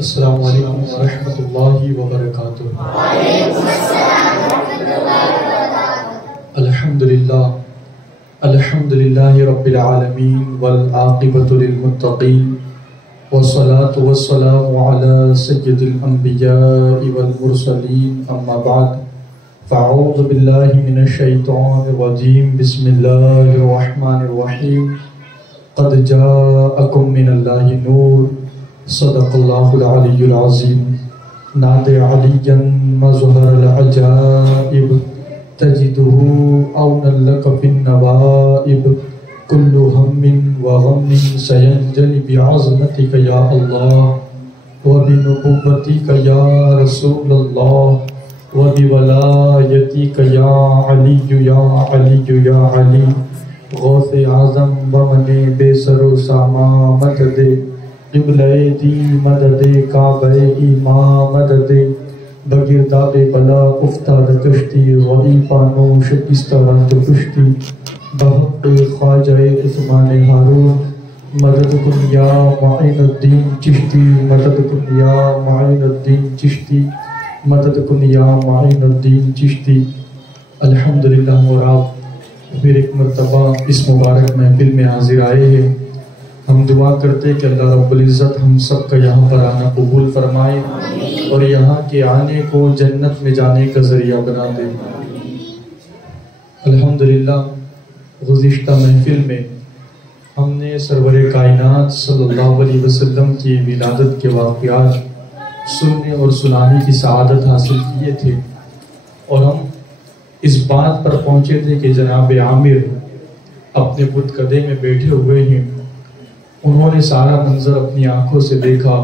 السلام علیکم ورحمۃ اللہ وبرکاتہ۔ الحمد للہ رب العالمین والعاقبۃ للمتقین والصلاة والسلام علی سید الانبیاء والمرسلین، اما بعد فاعوذ باللہ من الشیطان الرجیم، بسم اللہ الرحمن الرحیم۔ قد جاءکم من اللہ نور، صدق اللہ العلی العظیم۔ ناد علیاً مظہر العجائب، تجدہ اونا لک فی النوائب، کل ہم و غم سینجلی بعظمتک یا اللہ، و بنبوتک یا رسول اللہ، و بولایتک یا علی یا علی یا علی۔ غوث اعظم و من بے سر و ساما مدد، قبلہ دی مدد کعبہ ایمان مدد، بگرداب بلا افتاد کشتی، غریبانو شکستہ رات کشتی، بحق خواجہ عثمان ہارون، مدد کن یا معین الدین چشتی، مدد کن یا معین الدین چشتی، مدد کن یا معین الدین چشتی۔ الحمدللہ، اور آپ پھر ایک مرتبہ اس مبارک محفل میں حاضر آئے ہیں۔ ہم دعا کرتے کہ اللہ رب العزت ہم سب کا یہاں پر آنا قبول فرمائے اور یہاں کے آنے کو جنت میں جانے کا ذریعہ بنا دے۔ الحمدللہ، گزشتہ محفل میں ہم نے سرور کائنات صلی اللہ علیہ وسلم کی ولادت کے واقعات سننے اور سنانے کی سعادت حاصل کیے تھے، اور ہم اس بات پر پہنچے تھے کہ جناب عامر اپنے بت کدے میں بیٹھے ہوئے ہیں۔ انہوں نے سارا منظر اپنی آنکھوں سے دیکھا،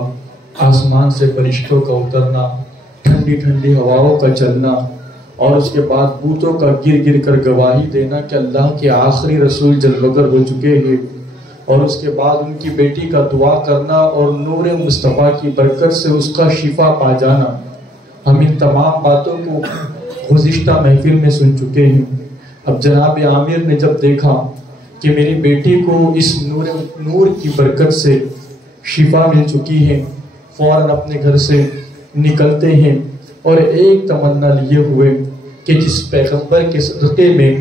آسمان سے فرشتوں کا اترنا، ٹھنڈی ٹھنڈی ہواؤں کا چلنا، اور اس کے بعد بوتوں کا گر گر کر گواہی دینا کہ اللہ کے آخری رسول جلوگر ہو چکے ہیں، اور اس کے بعد ان کی بیٹی کا دعا کرنا اور نور مصطفیٰ کی برکت سے اس کا شفا پا جانا۔ ہم ان تمام باتوں کو گزشتہ محفل میں سن چکے ہیں۔ اب جناب عامر نے جب دیکھا کہ میری بیٹی کو اس نور کی برکت سے شفا مل چکی ہے، فوراً اپنے گھر سے نکلتے ہیں اور ایک تمنا لیے ہوئے کہ جس پیغمبر کے صدقے میں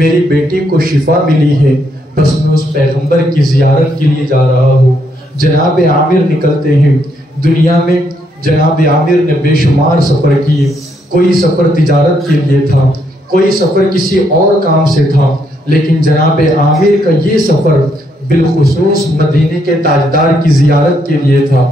میری بیٹی کو شفا ملی ہے، بس میں اس پیغمبر کی زیارت کے لیے جا رہا ہوں۔ جناب عامر نکلتے ہیں۔ دنیا میں جناب عامر نے بے شمار سفر کیے، کوئی سفر تجارت کے لیے تھا، کوئی سفر کسی اور کام سے تھا، لیکن جناب عامر کا یہ سفر بالخصوص مدینے کے تاجدار کی زیارت کے لیے تھا۔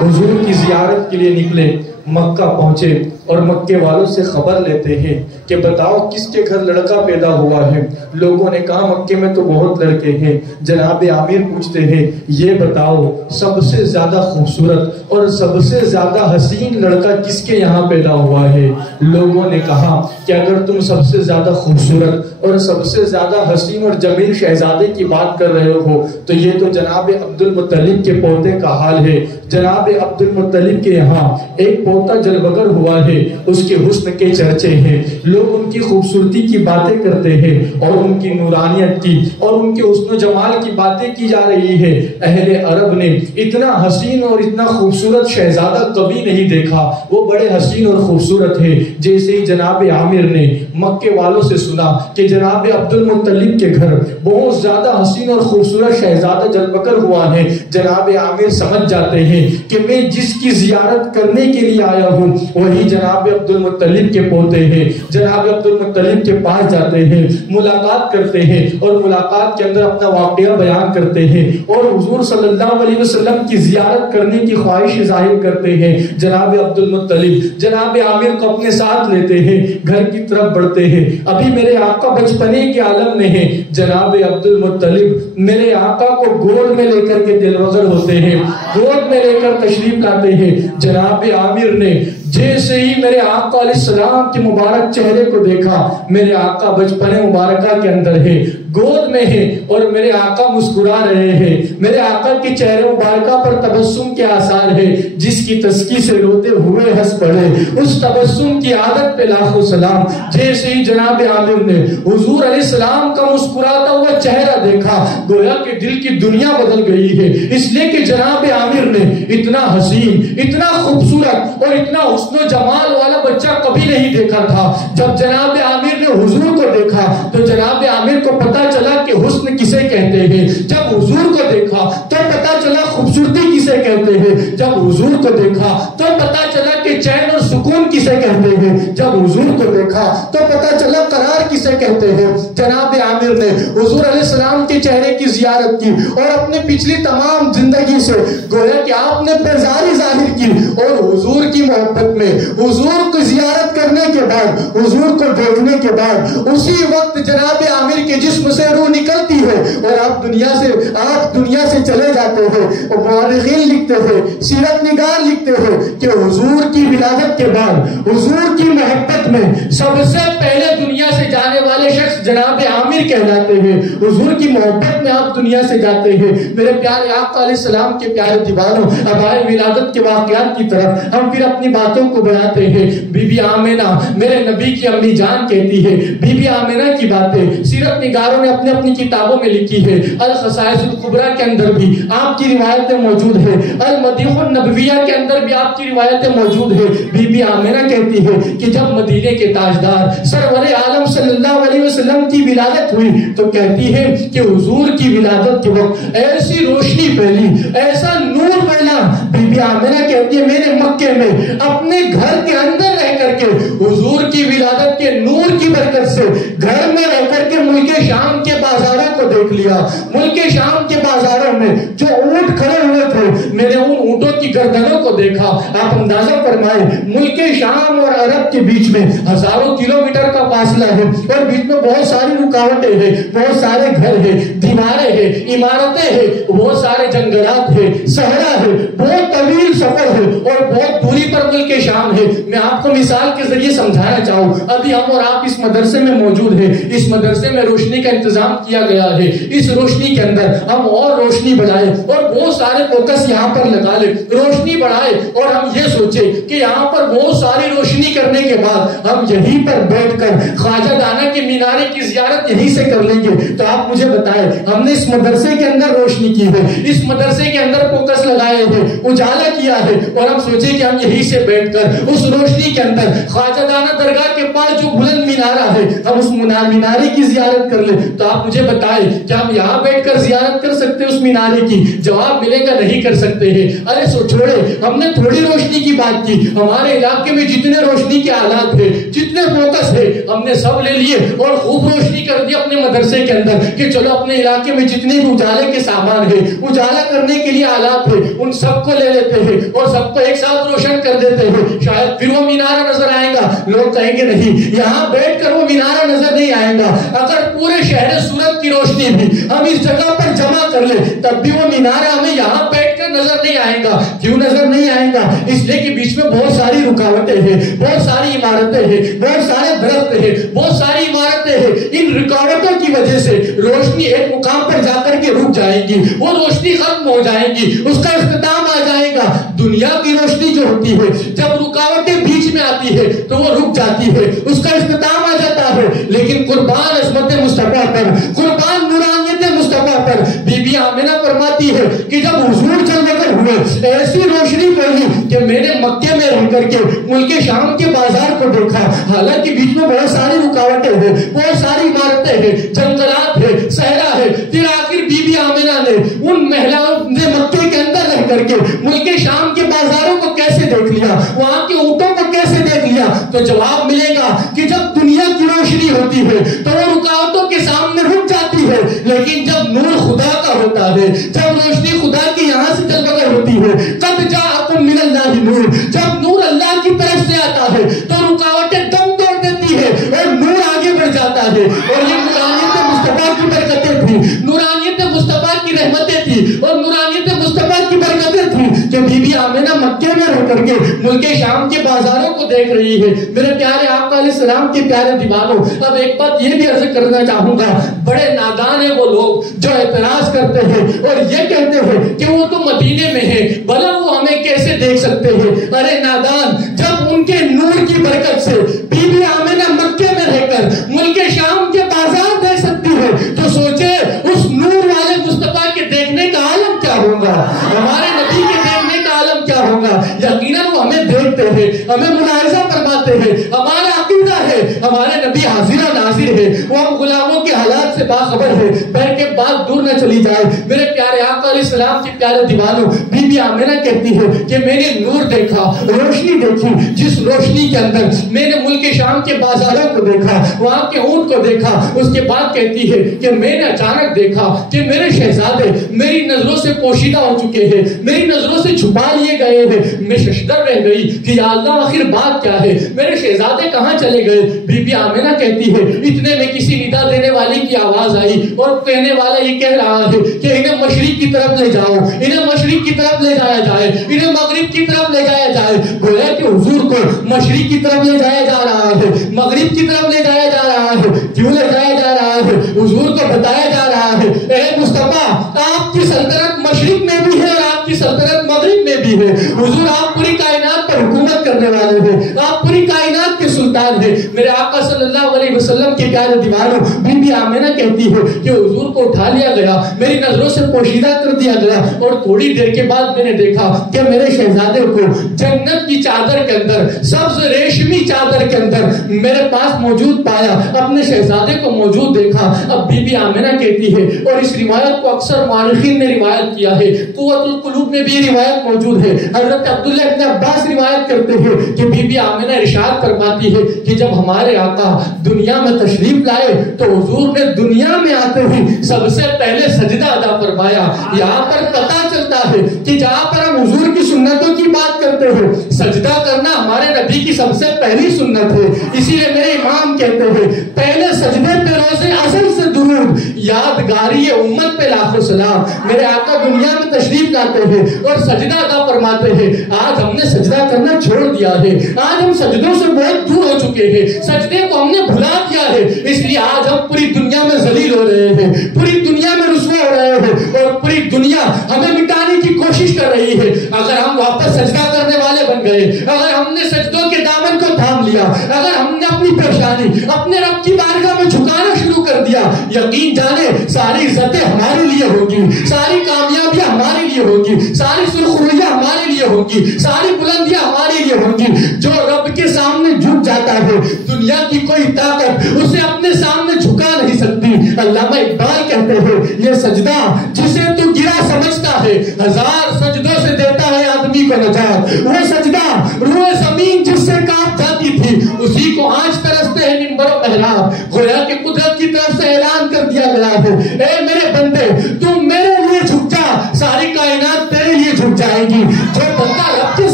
حضور کی زیارت کے لیے نکلے، مکہ پہنچے اور مکے والوں سے خبر لیتے ہیں کہ بتاؤ کس کے گھر لڑکا پیدا ہوا ہے۔ لوگوں نے کہا مکے میں تو بہت لڑکے ہیں۔ جناب عامر پوچھتے ہیں یہ بتاؤ سب سے زیادہ خوبصورت اور سب سے زیادہ حسین لڑکا کس کے یہاں پیدا ہوا ہے؟ لوگوں نے کہا کہ اگر تم سب سے زیادہ خوبصورت اور سب سے زیادہ حسین اور جمیل شہزادے کی بات کر رہے ہو تو یہ تو جناب عبد المطلب کے پوتے کا حال ہے۔ جناب عبد المطلب کے یہاں ایک پوتا جلوگر ہوا ہے، اس کے حسن کے چرچے ہیں، لوگ ان کی خوبصورتی کی باتیں کرتے ہیں اور ان کی نورانیت کی اور ان کے حسن و جمال کی باتیں کی جا رہی ہے۔ اہل عرب نے اتنا حسین اور اتنا خوبصورت شہزادہ کبھی نہیں دیکھا، وہ بڑے حسین اور خوبصورت ہے۔ جیسے ہی جناب عامر نے مکے والوں سے سنا کہ جناب عبد المطلب کے گھر بہت زیادہ حسین اور خوبصورت شہزادہ جلوگر ہوا ہے، جناب عامر سمجھ جاتے ہیں کہ میں جس کی زیارت کرنے کے لیے آیا ہوں وہی جناب عبد المطلب کے پوتے ہیں۔ جناب عبد المطلب کے پاس جاتے ہیں، ملاقات کرتے ہیں اور ملاقات کے اندر اپنا واقعہ بیان کرتے ہیں اور حضور صلی اللہ علیہ وسلم کی زیارت کرنے کی خواہش ظاہر کرتے ہیں۔ جناب عبد المطلب جناب عامر کو اپنے ساتھ لیتے ہیں، گھر کی طرف بڑھتے ہیں۔ ابھی میرے آقا بچپنے کے عالم میں ہیں۔ جناب عبد المطلب میرے آقا کو گود میں لے کر کے دلوگر ہوتے ہیں، گود میں لے کر تشریف لاتے ہیں۔ جناب عامر نے جیسے ہی میرے آقا علیہ السلام کے مبارک چہرے کو دیکھا، میرے آقا بچپن مبارکہ کے اندر ہے، گود میں ہے، اور میرے آقا مسکرا رہے ہیں، میرے آقا کے چہرے مبارکہ پر تبسم کے آثار ہے، جس کی تسکی سے روتے ہوئے ہنس پڑے، اس تبسم کی عادت پہ لاکھوں سلام۔ جیسے ہی جناب عامر نے حضور علیہ السلام کا مسکراتا ہوا چہرہ دیکھا، گویا کہ دل کی دنیا بدل گئی ہے، اس لیے کہ جناب عامر نے اتنا حسین، اتنا خوبصورت اور اتنا حسن و جمال والا بچہ کبھی نہیں دیکھا تھا۔ جب جناب عامر نے حضور کو دیکھا تو جناب عامر کو پتا چلا کہ حسن کسے کہتے ہیں، جب حضور کو دیکھا تو پتا چلا خوبصورتی کسے کہتے ہیں، جب حضور کو دیکھا تو پتا چلا کہ چین اور سکون کسے کہتے ہیں، جب حضور کو دیکھا تو پتا چلا قرار کسے کہتے ہیں۔ جناب عامر نے حضور علیہ السلام کے چہرے کی زیارت کی اور اپنے پچھلی تمام زندگی سے گویا کہ آپ نے بیزاری ظاہر کی، اور حضور کی محبت میں حضور کو زیارت کرنے کے بعد، حضور کو دیکھنے کے بعد اسی وقت جناب عامر کے جسم سے روح نکلتی ہے اور آپ دنیا سے چلے جاتے ہیں۔ اور مورخین لکھتے ہیں، سیرت نگار لکھتے ہیں کہ حضور کی ولادت کے بعد حضور کی محبت میں سب سے پہلے دنیا سے جانے والے شخص جناب عامر کہلاتے ہیں۔ حضور کی محبت میں آپ دنیا سے جاتے ہیں۔ میرے پیارے آقا علیہ السلام کے پیارے دیوانوں، اب آئے ولادت کے واقعات کی طرف، ہم پھر اپنی باتوں کو بڑھاتے ہیں۔ بی بی آمنہ میرے نبی کی امی جان کہتی ہے، بی بی آمنہ کی باتیں سیرت نگاروں نے اپنی اپنی کتابوں میں لکھی ہے۔ الخصائص الکبریٰ کے اندر بھی آپ کی روایتیں موجود ہیں، المدیح النبویہ کے اندر بھی آپ کی روایتیں موجود ہیں۔ بی بی آمنہ کہتی ہے کہ جب مدینے کے تاجدار سرور عالم صلی اللہ علیہ وسلم کی ولادت ہوئی تو کہتی ہے کہ حضور کی ولادت کے وقت ایسی روشنی پھیلی، ایسا نور پھیلا۔ بی بی آمنہ کہتی ہے میں نے مکے میں اپنے گھر کے اندر رہ کر کے حضور کی ولادت کے نور کی برکت سے گھر میں رہ کر کے ملک شام کے بازاروں کو دیکھ لیا۔ ملک شام کے بازاروں میں جو اونٹ کھڑے ہوئے تھے، میں نے ان اونٹوں کی گردنوں کو دیکھا۔ آپ اندازہ فرمائے ملک شام اور عرب کے بیچ میں ہزاروں کلومیٹر کا فاصلہ ہے، اور بیچ میں بہت ساری رکاوٹیں ہیں، بہت سارے گھر ہیں، دیواریں ہیں، عمارتیں ہیں، بہت سارے جنگلات ہیں، صحرا ہے، بہت طویل سفر ہے اور بہت دوری پر ملک شام ہے۔ میں آپ کو مثال کے ذریعے سمجھانا چاہوں، ابھی ہم اور آپ اس مدرسے میں موجود ہیں، اس مدرسے میں روشنی کا انتظام کیا گیا ہے، اس روشنی کے اندر ہم اور روشنی بڑھائے اور بہت سارے فوکس یہاں پر لگا لے، روشنی بڑھائے اور ہم یہ سوچے کہ یہاں پر بہت ساری روشنی کرنے کے بعد ہم یہیں پر بیٹھ کر خواجہ دانا کے مینارے کی زیارت یہیں سے کر لیں گے، تو آپ مجھے بتائیں ہم نے اس مدرسے کے اندر روشنی کی ہے، اس مدرسے کے اندر فوکس لگائے ہیں، اجالا کیا ہے، اور ہم سوچے کہ ہم یہیں سے بیٹھ کر اس روشنی کے اندر خواجہ دانا درگاہ کے پاس جو بلند مینارہ ہے ہم اس مینارے کی زیارت کر لیں، تو آپ مجھے بتائیں کہ ہم یہاں بیٹھ کر زیارت کر سکتے اس مینارے کی؟ جواب ملے گا نہیں کر سکتے ہیں۔ ارے سو چھوڑے، ہم نے تھوڑی روشنی کی بات کی، ہمارے علاقے میں جتنے روشنی کے آلات ہیں، جتنے فوکس ہے، ہم نے سب لے لیے اور خوب روشنی کر دی اپنے مدرسے کے اندر کہ چلو اپنے علاقے میں جتنے بھی اجالے کے سامان ہیں، اجالا کرنے کے لیے آلات ہیں، ان سب کو لے لیتے ہیں اور سب کو ایک ساتھ روشن کر دیتے ہیں، شاید پھر وہ مینارہ نظر آئے گا۔ لوگ کہیں گے نہیں، یہاں بیٹھ کر وہ مینارہ نظر نہیں آئے گا، اگر پورے شہر سورت کی روشنی بھی ہم اس جگہ پر جمع کر لیں تب بھی وہ مینارہ ہمیں یہاں بیٹھ کر نظر نہیں آئے گا۔ کیوں نظر نہیں آئے گا؟ اس لیے کہ بیچ میں بہت ساری رکاوٹیں ہیں، بہت ساری عمارتیں ہیں، بہت سارے درخت ہیں، بہت ساری عمارتیں ہیں۔ ان رکاوٹوں کی وجہ سے روشنی ایک مقام پر جا کر کے رک جائے گی، وہ روشنی ختم ہو جائے گی، اس کا اختتام آ جائے گا۔ دنیا کی روشنی جو ہوتی ہے جب رکاوٹیں بیچ میں آتی ہے تو وہ رک جاتی ہے، اس کا اختتام آ جاتا ہے، لیکن قربان عظمت مصطفیٰ پر، قربان نورانیت مصطفیٰ پر، بی بی آمنہ فرماتی ہے کہ جب حضور چل نکل ہوئے ایسی روشنی پھیلی کہ میں نے مکے میں رہ کر کے ملک شام کے بازار کو دیکھا، حالانکہ بیچ میں بہت ساری رکاوٹیں ہیں، بہت ساری عمارتیں ہیں، جنگلات ہیں، صحرا ہے، پھر آخر بی بی آمنہ نے ان مہلاؤں نے مکے کے اندر رہ کر کے ملک شام کے بازاروں کو کیسے دیکھ لیا، وہاں کے اونٹوں کو کیسے دیکھ لیا؟ تو جواب ملے گا کہ جب دنیا کی روشنی ہوتی ہے تو وہ رکاوٹوں کے سامنے رک جاتی ہے، لیکن جب نور خدا کا ہوتا ہے، جب روشنی خدا کی یہاں سے جلوگر ہوتی ہے، قد جاءکم من اللہ نور، جب نور اللہ کی طرف سے آتا ہے تو رکاوٹیں دم توڑ دیتی ہے اور نور آگے بڑھ جاتا ہے۔ اور یہ نورانیت مصطفیٰ کی برکتیں تھی، نورانیت مصطفیٰ کی رحمتیں تھی اور نورانیت مصطفیٰ کی برکتیں تھی کہ بی بی آمنہ مکے میں رہ کر کے ملک شام کے بازاروں کو دیکھ رہی ہے۔ میرے پیارے آقا علیہ السلام کے پیارے دیوانوں، اب ایک بات یہ بھی عرض کرنا چاہوں گا، بڑے نادان ہیں وہ لوگ جو اعتراض کرتے ہیں اور یہ کہتے ہیں کہ وہ تو مدینے میں ہے، بھلا وہ ہمیں کیسے دیکھ سکتے ہیں؟ ارے نادان، جب ان کے نور کی برکت سے بی بی آمنہ مکے میں رہ کر ملک شام کے بازار دیکھ سکتی ہے تو سوچے اس نور والے مصطفیٰ کے دیکھنے کا عالم کیا ہوگا، ہمارے نبی کے دیکھنے کا عالم کیا ہوگا۔ یقیناً وہ ہمیں دیکھتے ہیں، ہمیں ملاحظہ فرماتے ہیں، ہمارا عقیدہ ہے ہمارے نبی حاضر و ناظر ہے، وہ ہم غلاموں کے حالات سے باخبر ہے۔ بہر کے بات دور نہ چلی جائے، میرے پیارے آقا علیہ السلام کے پیارے دیوانوں، بی بی آمنہ کہتی ہے کہ میں نے نور دیکھا، روشنی دیکھی، جس روشنی کے اندر میں نے ملک شام کے بازاروں کو دیکھا، وہاں کے اونٹ کو دیکھا، اس کے بعد کہتی ہے کہ میں نے اچانک دیکھا کہ میرے شہزادے میری نظروں سے پوشیدہ ہو چکے ہیں، میری نظروں سے چھپا لیے گئے ہیں۔ میں ششدر رہ گئی کہ یا اللہ آخر بات کیا ہے، میرے شہزادے کہاں چلے گئے؟ بی بی آمنہ کہتی ہے اتنے میں کسی ندا دینے والی کی آواز آئی اور کہنے والا یہ کہہ رہا ہے کہ انہیں مشرق کی طرف لے جاؤ، انہیں مشرق کی طرف لے جایا جائے، انہیں مغرب کی طرف لے جایا جائے۔ گویا کہ حضور کو مشرق کی طرف لے جایا جا رہا ہے، مغرب کی طرف لے جایا جا رہا ہے۔ کیوں لے جایا جا رہا ہے؟ حضور کو بتایا جا رہا ہے اے مصطفیٰ، آپ کی سلطنت مشرق میں بھی ہے اور آپ کی سلطنت مغرب میں بھی ہے۔ حضور آپ پوری کائنات پر حکومت کرنے والے ہیں، آپ پوری کائنات کے سلطان ہیں۔ میرے آقا صلی اللہ علیہ وسلم کے پیارے دیوانوں، بی بی آمنہ کہتی ہے کہ حضور کو اٹھا لیا گیا، میری نظروں سے پوشیدہ کر دیا گیا اور تھوڑی دیر کے بعد میں نے دیکھا کہ میرے شہزادے کو جنت کی چادر کے اندر، سبز ریشمی چادر کے اندر میرے پاس موجود پایا، اپنے شہزادے کو موجود دیکھا۔ اب بی بی آمنہ کہتی ہے، اور اس روایت کو اکثر مورخین نے روایت کیا ہے، قوت القلوب میں بھی روایت موجود ہے، حضرت عبداللہ ابن عباس روایت کرتے ہیں کہ بی بی آمنہ ارشاد فرماتی ہے کہ جب ہمارے آقا دنیا میں تشریف لائے تو حضور نے دنیا میں آتے ہی سب سے پہلے سجدہ ادا فرمایا۔ یہاں پر پتہ چلتا ہے کہ جہاں پر ہم حضور کی سنتوں کی بات کرتے ہیں، سجدہ کرنا ہمارے نبی کی سب سے پہلی سنت ہے۔ اسی لیے میرے امام کہتے ہیں پہلے سجدے پہ روز اصل سے درود، یادگاری امت پہ لاکھوں سلام۔ میرے آقا دنیا میں تشریف لاتے ہیں اور سجدہ ادا فرماتے ہیں۔ آج ہم نے سجدہ کرنا چھوڑ دیا ہے، آج ہم سجدوں سے بہت دور ہو چکے ہیں، سجدے کو ہم نے بھلا دیا ہے، اس لیے آج ہم پوری دنیا میں ذلیل ہو رہے ہیں، پوری دنیا میں رسوا ہو رہے ہیں اور پوری دنیا ہمیں مٹانے کی کوشش کر رہی ہے۔ اگر ہم واپس سجدہ کرنے والے بن گئے، اگر ہم نے سجدوں کے دامن کو تھام لیا، اگر ہم نے اپنی پریشانی اپنے رب کی بارگاہ میں جھکانا شروع کر دیا، یقین جانے ساری عزتیں ہمارے لیے ہوگی، ساری کامیابیاں ہمارے لیے ہوگی، ساری سرخرویاں ہمارے لیے ہوگی، ساری بلندیاں ہمارے لیے ہوگی۔ جو رب کے سامنے جھک جاتا ہے، دنیا کی کوئی طاقت اسے اپنے سامنے جھکا نہیں سکتی۔ علامہ اقبال کہتے ہیں یہ سجدہ جسے تو گرا سمجھتا ہے، ہزار سجدوں سے دیتا ہے آدمی کو نجات۔ وہ سجدہ روح زمین جس سے کانپ جاتی تھی، اسی کو آج ترستے ہیں منبر و محراب۔ گویا کہ قدرت کی طرف سے اعلان کر دیا گیا ہے اے میرے بندے تم میرے لیے جھک جا، ساری کائنات تیرے لیے جھک جائے گی۔ جو بندہ رب کے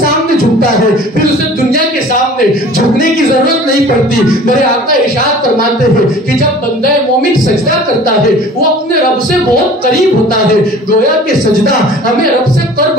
سامنے جھکتا ہے پھر اسے دنیا کے سامنے جھکنے کی ضرورت نہیں پڑتی۔ میرے آقا ارشاد فرماتے ہیں کہ جب بندہ مومن سجدہ کرتا ہے وہ اپنے رب سے بہت قریب ہوتا ہے۔ گویا کہ سجدہ ہمیں رب سے قرب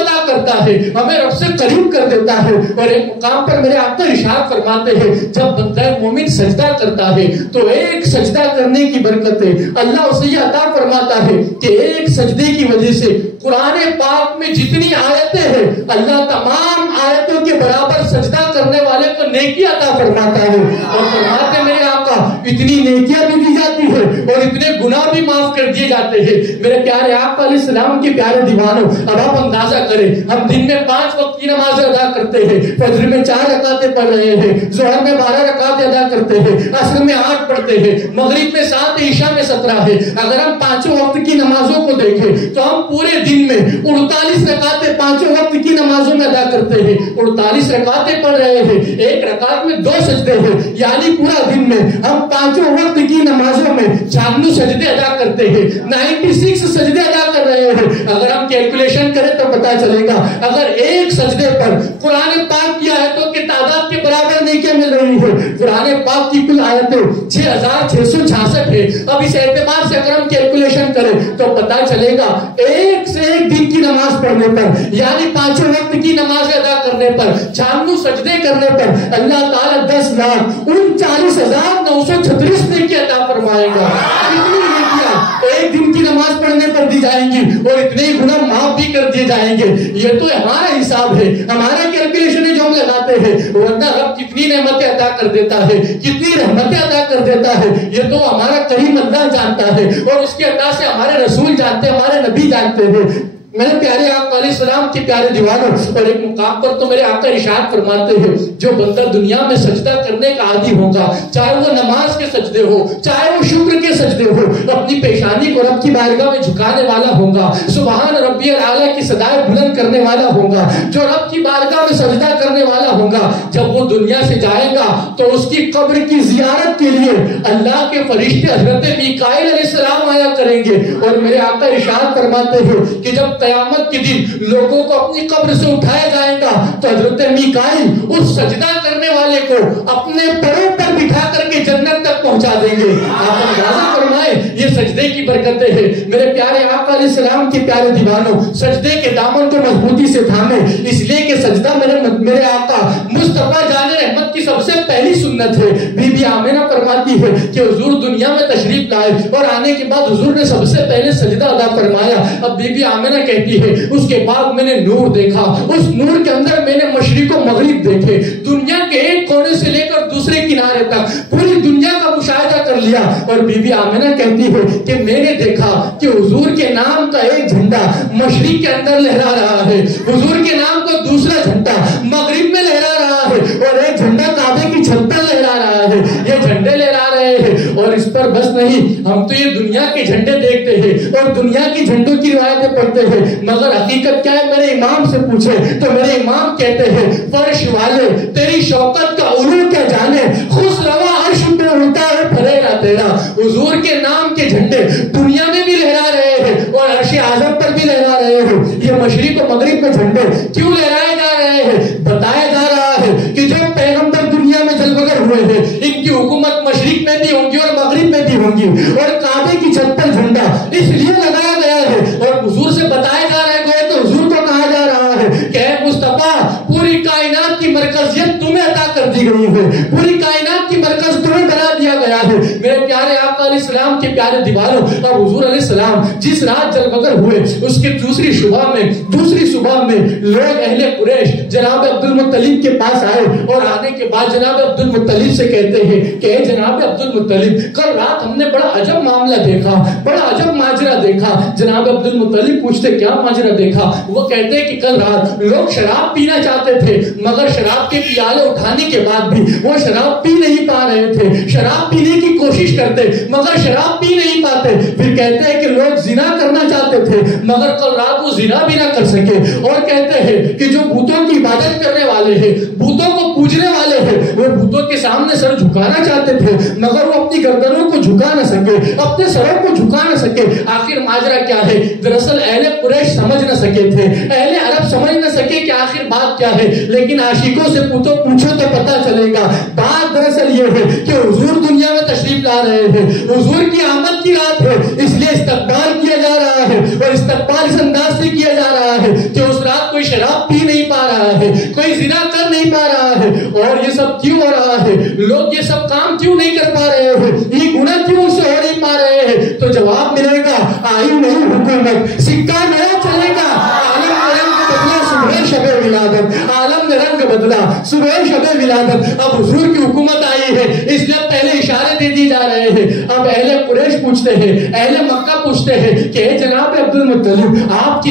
عطا کرتا ہے، ہمیں رب سے قریب کر دیتا ہے۔ اور ایک مقام پر میرے آقا ارشاد فرماتے ہیں جب بندہ مومن سجدہ کرتا ہے تو ایک سجدہ کرنے کی برکتیں اللہ اسے یہ عطا فرماتا ہے کہ ایک سجدے کی وجہ سے قرآن پاک میں جتنی آیتیں ہیں اللہ تمام آیتوں کے برابر سجدہ کرنے والے کو نیکی عطا فرماتا ہے۔ اور فرماتے میرے آقا اتنی نیکیاں بھی دی جاتی ہے اور اتنے گناہ بھی معاف کر دیے جاتے ہیں۔ میرے پیارے آقا علیہ السلام کے پیارے دیوانوں، اب آپ اندازہ کریں ہم دن میں 5 وقت کی نماز ادا کرتے ہیں، فجر میں 4 رکعتیں پڑھ رہے ہیں، ظہر میں 12 رکعتیں ادا کرتے ہیں، عصر میں 8 پڑھتے ہیں، مغرب میں 7، عشاء میں 17 ہے۔ اگر ہم 5 وقت کی نمازوں کو دیکھیں تو ہم پورے دن میں 48 رکعتیں 5 وقت کی نمازوں میں ادا کرتے ہیں، 48 رکعتیں پڑھ رہے ہیں، ایک رکعت میں 2 سجدے ہیں، یعنی پورا دن میں ہم 5 وقت کی نمازوں میں 96 سجدے ادا کرتے ہیں، 96 سجدے ادا کر رہے ہیں۔ اگر ہم کیلکولیشن کریں تو پتا چلے گا اگر ایک سجدے پر قرآن پاک کی آیتوں کی تعداد کے برابر نہیں کہ نیکیاں مل رہی ہے. قرآن پاک کی کل آیتیں 6666 ہے. اب اس اعتبار سے اگر ہم کیلکولیشن کریں تو پتا چلے گا ایک سے ایک دن کی نماز پڑھنے پر, یعنی 5 وقت کی نماز ادا کرنے پر, 96 سجدے کرنے پر اللہ تعالیٰ 10,39,936 نیکی عطا فرمائے گا. اتنی نیکیاں ایک دن کی نماز پڑھنے پر دی جائیں گی اور اتنے گناہ معاف بھی کر دیے جائیں گے. یہ تو ہمارا حساب ہے, ہمارا کیلکولیشن ہے جو ہم لگاتے ہیں, ورنہ رب کتنی نعمتیں عطا کر دیتا ہے, کتنی رحمتیں عطا کر دیتا ہے, یہ تو ہمارا کریم اللہ جانتا ہے اور اس کے عطا سے ہمارے رسول جانتے ہیں, ہمارے نبی جانتے ہیں. میرے پیارے آقا علیہ السلام کے پیارے دیوانوں, اور ایک مقام پر تو میرے آقا ارشاد فرماتے ہیں جو بندہ دنیا میں سجدہ کرنے کا عادی ہوگا, چاہے وہ نماز کے سجدے ہو, چاہے وہ شکر کے سجدے ہو, اپنی پیشانی کو رب کی بارگاہ میں جھکانے والا ہوگا, سبحان ربی الاعلیٰ کی صدائیں بلند کرنے والا ہوگا, جو رب کی بارگاہ میں سجدہ کرنے والا ہوگا, جب وہ دنیا سے جائے گا تو اس کی قبر کی زیارت کے لیے اللہ کے فرشتے حضرت میکائیل علیہ السلام آیا کریں گے. اور میرے آقا ارشاد فرماتے ہیں کہ جب قیامت کے دن لوگوں کو اپنی قبر سے اٹھایا جائے گا تو حضرت میکائیل اس سجدہ کرنے والے کو اپنے پروں پر بٹھا کر کے جنت تک پہنچا دیں گے. آپ اندازہ فرمائیں یہ سجدے کی برکتیں ہیں. میرے پیارے آقا علیہ السلام کے پیارے دیوانوں, سجدے کے دامن کو مضبوطی سے تھامیں, اس لیے کہ سجدہ میرے آقا مصطفیٰ جان رحمت کی سب سے پہلی سنت ہے. بی بی آمنہ فرماتی ہے کہ حضور دنیا میں تشریف لائے اور آنے کے بعد حضور نے سب سے پہلے سجدہ ادا فرمایا. اب بی بی آمنہ کہتی ہے اس کے بعد میں نے نور دیکھا, اس نور کے اندر میں نے مشرق و مغرب دیکھے, دنیا کے ایک کونے سے لے کر دوسرے کنارے تک پوری دنیا کا مشاہدہ کر لیا. اور بی بی آمنہ کہتی ہے کہ میں نے دیکھا کہ حضور کے نام کا ایک جھنڈا مشرق کے اندر لہرا رہا ہے, حضور کے نام کا دوسرا جھنڈا مغرب میں لہرا رہا ہے, اور ایک جھنڈا کعبے کی چھت پر لہرا رہا ہے. یہ جھنڈے لہرا رہے ہیں اور اس پر بس نہیں, ہم تو یہ دنیا کے جھنڈے دیکھتے ہیں اور دنیا کی جھنڈوں کی روایتیں پڑھتے ہیں, مگر حقیقت کیا ہے میرے امام سے پوچھے تو میرے امام کہتے ہیں فرش والے تیری شوکت کا علو کیا جانے, خوش روا عرش پہ اڑتا ہے پھریرا تیرا. حضور کے نام کے جھنڈے دنیا میں بھی لہرا رہے ہیں اور عرش اعظم پر بھی لہرا رہے ہیں. یہ مشرق و مغرب میں جھنڈے کیوں لہرائے جا رہے ہیں؟ بتایا جا رہا ہے کہ جو پیغمبر دنیا میں جلوگر ہوئے ہیں ان کی حکومت مشرق میں بھی ہوں گی اور مغرب میں بھی ہوں گی, اور کعبے کی چھت پر جھنڈا اس لیے لگایا گیا ہے اور حضور سے بتایا جا رہا ہے تو حضور کو کہا جا رہا ہے کہ اے مصطفیٰ پوری کائنات کی مرکزیت تمہیں عطا کر دی گئی ہے, پوری کائنات کی مرکز تمہیں بنا دیا گیا ہے. میرے پیارے آقا علیہ السلام کے پیارے دیوانوں, اب حضور علیہ السلام جس رات جلوگر ہوئے اس کے دوسری صبح میں لوگ اہل قریش جناب عبد المطلب کے پاس آئے اور آنے کے بعد جناب عبد المطلب سے کہتے ہیں کہ اے جناب عبد المطلب کل رات ہم نے بڑا عجب معاملہ دیکھا, بڑا عجب ماجرا دیکھا. جناب عبد المطلب پوچھتے کیا ماجرا دیکھا؟ وہ کہتے ہیں کہ کل رات لوگ شراب پینا چاہتے تھے مگر شراب کے پیالے اٹھانے کے بعد بھی وہ شراب پی نہیں پا رہے تھے, شراب پینے کی کوشش کرتے مگر شراب پی نہیں پاتے. پھر کہتے ہیں کہ لوگ زنا کرنا چاہتے تھے مگر کل رات وہ زنا بھی نہ کر سکے. اور کہتے ہیں کہ جو بتوں کی عبادت کرنے والے ہیں, بتوں کو پوجنے والے ہیں, وہ بتوں کے سامنے سر جھکانا چاہتے تھے مگر وہ اپنی گردنوں کو جھکا نہ سکے, اپنے سروں کو جھکا نہ سکے. آخر ماجرا کیا ہے؟ دراصل اہل قریش سمجھ نہ سکے تھے, اہل عرب سمجھ نہ سکے کہ آخر بات کیا ہے, لیکن عاشقوں سے پوچھو تو پتا چلے گا. بات دراصل یہ ہے کہ حضور دنیا میں تشریف لا رہے ہیں, حضور کی آمد کی رات ہے, اس لیے استقبال کیا جا رہا ہے اور استقبال اس انداز سے کیا جا رہا ہے کہ اس رات کوئی شراب پی نہیں پا رہا ہے, کوئی زنا کر نہیں پا رہا ہے. اور یہ سب کیوں ہو رہا ہے؟ لوگ یہ سب کام کیوں نہیں کر پا رہے ہیں, یہ گناہ کیوں سے ہو نہیں پا رہے ہیں؟ تو جواب ملے گا آئی نہیں حکومت, سکہ نیا چلے گا. شب ولادت, عالم نے رنگ بدلا, صبح شب ولادت. اب حضور کی حکومت آئی ہے, اس لیے پہلے اشارے دے دی جا رہے ہیں. اب اہل قریش پوچھتے ہیں, اہل مکہ پوچھتے ہیں کہ اے جناب عبد المطلب آپ کے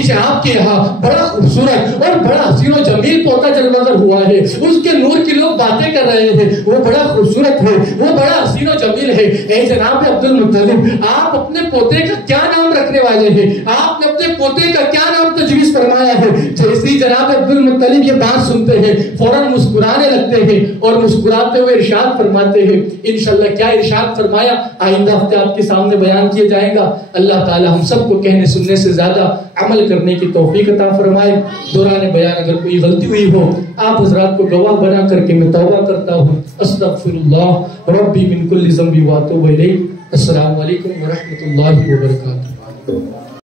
یہاں بڑا خوبصورت اور بڑا حسین و جمیل پوتا جلوگر ہوا ہے, اس کے نور کی لوگ باتیں کر رہے ہیں, وہ بڑا خوبصورت ہے, وہ بڑا حسین و جمیل ہے. اے جناب عبد المطلب آپ اپنے پوتے کا کیا نام رکھنے والے ہیں؟ آپ نے پوتے پوتے کا کیا نام تجویز فرمایا ہے؟ جیسی جناب عبد المطلب یہ بات سنتے ہیں فوراً مسکرانے لگتے ہیں اور مسکراتے ہوئے ارشاد فرماتے ہیں انشاءاللہ کیا ارشاد فرمایا آئندہ ہفتے آپ کے سامنے بیان کیا جائے گا. اللہ تعالی ہم سب کو کہنے سننے سے زیادہ عمل کرنے کی توفیق عطا فرمائے. دوران بیان اگر کوئی غلطی ہوئی ہو آپ حضرات کو گواہ بنا کر کے میں توبہ کرتا ہوں. استغفر اللہ ربی من کل ذنب واتوب الیہ. السلام علیکم ورحمۃ اللہ وبرکاتہ.